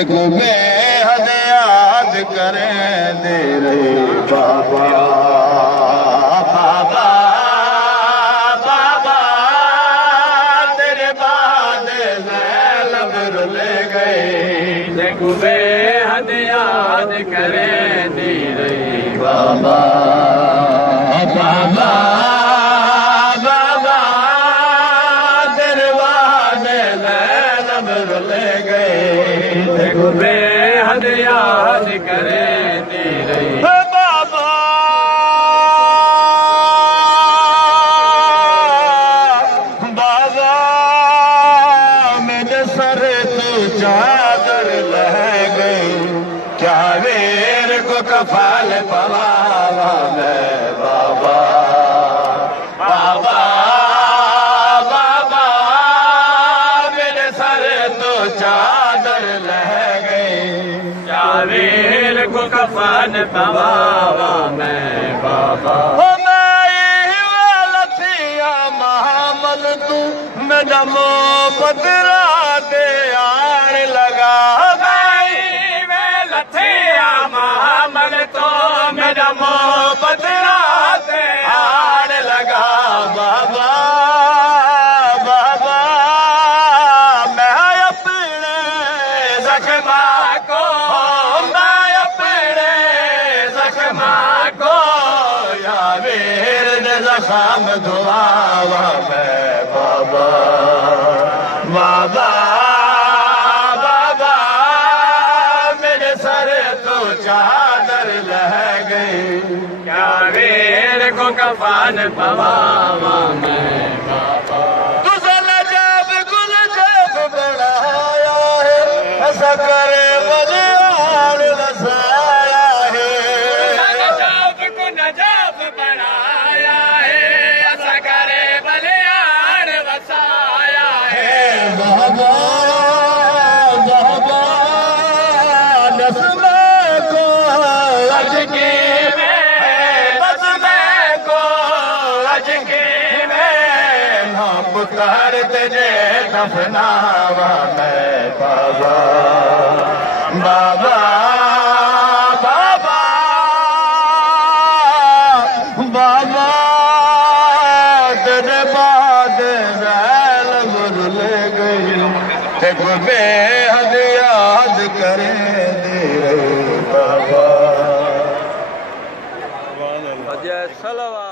देखो बेहद याद करें दे रहे बाबा बाबा बाबा तेरे बाद ज़ैनब रुले गए। देखो बेहद याद करें दे रहे बाबा बाबा बाबा तेरे बाद ज़ैनब रुले गए। देखो बेहद याद करें दे रहे बाबा बाबा मेरे सर तो चादर लह गई। क्या वीर को कफाल पवावा मैं बाबा बाबा बाबा मेरे सर तो चादर लह गई। वीर को कफन पवावा मैं बाबा। महामल तू मेरा मोहब्बत राते यार लगा। मैं लथिया महामल तो मेरा मोहब्बत राते यार लगा। बाबा बाबा मैं अपने जख्मा को मैं अपने जख्मा को या वीर जख्म धुआवा मैं बाबा बाबा बाबा मेरे सर तो चादर लह गई। क्या वीर को कफन पवावा मैं बाबा। तुझे नजाब गुल जब बढ़ाया है ऐसा करे बलियार बसाया है। नजाब को नजाब बनाया है ऐसा करे बलियार बसाया है। बाबा बाबा नस्ल को अजके में बसमे को अजके में ना पुकार तुझे दफनावा मैं बाबा बाबा बाबा बाबा तेरे बाद ज़ैनब रुले गई। देखो बेहद याद करे दे रहे बाबा। जय सलवा।